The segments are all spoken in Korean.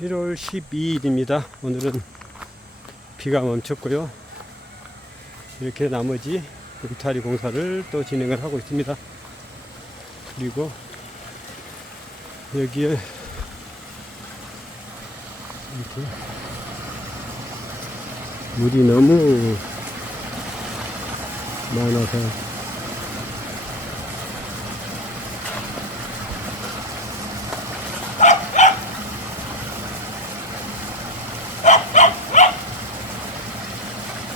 7월 12일입니다. 오늘은 비가 멈췄고요. 이렇게 나머지 울타리 공사를 또 진행을 하고 있습니다. 그리고 여기에 이렇게 물이 너무 많아서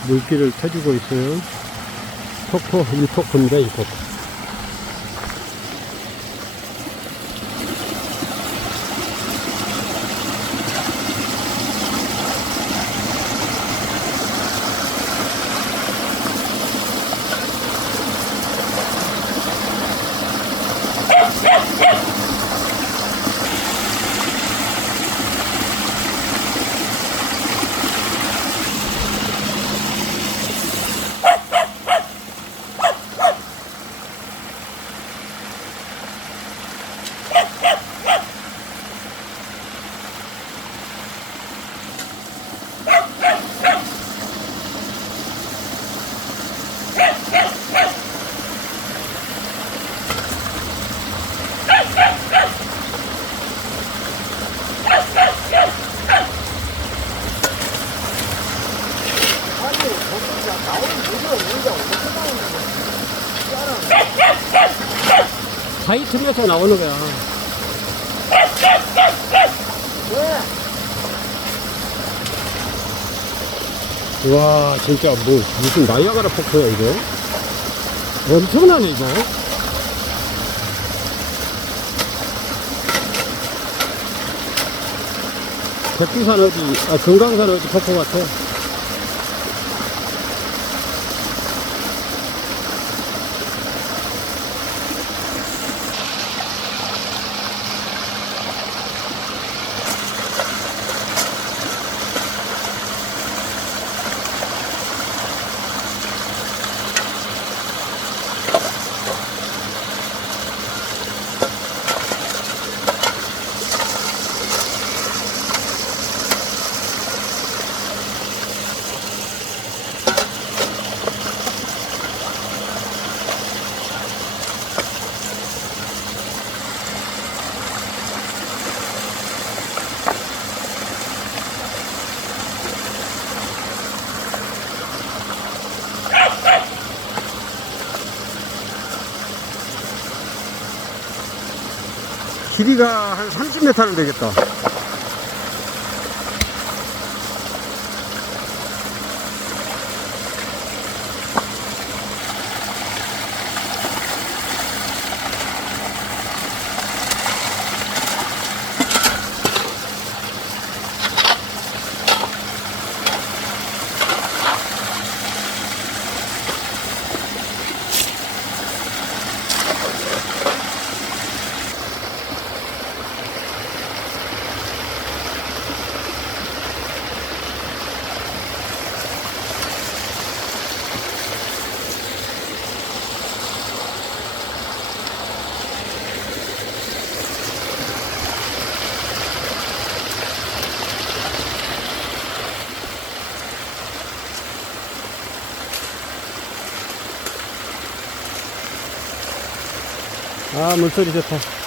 물기를 터주고 있어요. 폭포, 일폭포입니다. 일폭포. 사이 틈에서 나오는 거야. 왜? 와, 진짜 무슨 나이아가라 폭포야 이거? 엄청나네 이거. 백두산 어디, 금강산 어디 폭포 같아. 길이가 한 30m는 되겠다. 아, 물소리 좋다.